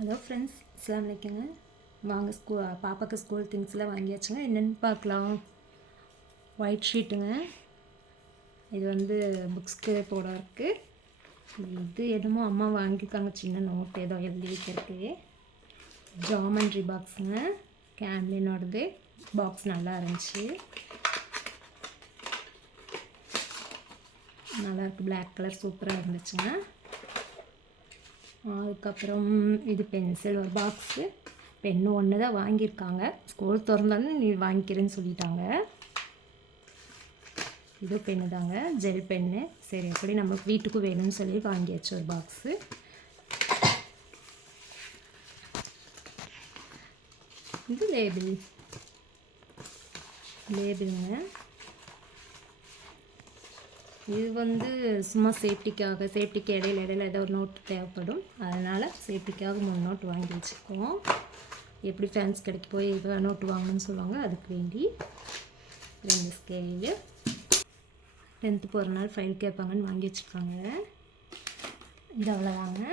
Hello friends அஸ்லாம் வலைக்கங்க வாங்க ஸ்கூ பாப்பாக்கு ஸ்கூல் திங்ஸ்லாம் வாங்கியாச்சுங்க. என்னென்னு பார்க்கலாம். ஒயிட் ஷீட்டுங்க இது வந்து புக்ஸ்க்கு போட இருக்குது இது என்னமோ அம்மா வாங்கியிருக்காங்க. சின்ன நோட் ஏதோ எழுதி வைக்கிறதுக்கு. ஜாமெண்ட்ரி பாக்ஸுங்க கேம்லினோடது பாக்ஸ் நல்லா இருந்துச்சு. நல்லாயிருக்கு பிளாக் கலர் சூப்பராக இருந்துச்சுங்க. அதுக்கப்புறம் இது பென்சில் ஒரு பாக்ஸு பென்னு ஒன்று தான் வாங்கியிருக்காங்க. ஸ்கூல் திறந்தாலும் நீ வாங்கிக்கிறேன்னு சொல்லிட்டாங்க. இது பெண்ணு தாங்க ஜெல் பென்னு சரி எப்படி நம்ம வீட்டுக்கு வேணும்னு சொல்லி வாங்கியாச்சு ஒரு பாக்ஸு இது லேபிள் லேபிளுங்க இது வந்து சும்மா சேஃப்டிக்காக சேஃப்டிக்கு இடையில இடையில ஏதோ ஒரு நோட் தேவைப்படும். அதனால் சேஃப்டிக்காக மூணு நோட் வாங்கி வச்சுருக்கோம் எப்படி ஃபேன்ஸ் கடைக்கு போய் நோட்டு வாங்கணும்னு சொல்லுவாங்க அதுக்கு வேண்டி ரெண்டு ஸ்கேலு டென்த்து போகிற நாள் ஃபைல் கேட்பாங்கன்னு வாங்கி வச்சுருக்காங்க. இது அவ்வளோதாங்க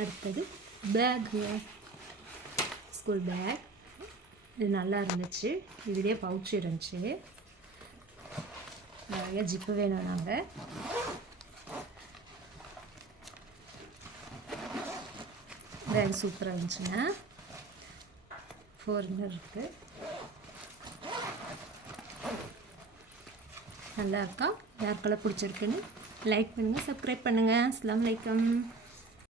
அடுத்தது பேக்கு ஸ்கூல் பேக் இது நல்லா இருந்துச்சு. இதுலேயே பவுச்சு இருந்துச்சு. நிறைய ஜிப்பு வேணும் நாங்கள் வேறு சூப்பராக இருந்துச்சுங்க. ஃபோர் இன்னர் இருக்குது நல்லா இருக்கா? யாருக்கெல்லாம் பிடிச்சிருக்குன்னு லைக் பண்ணுங்கள் சப்ஸ்கிரைப் பண்ணுங்கள் அஸ்லாம் வலைக்கம்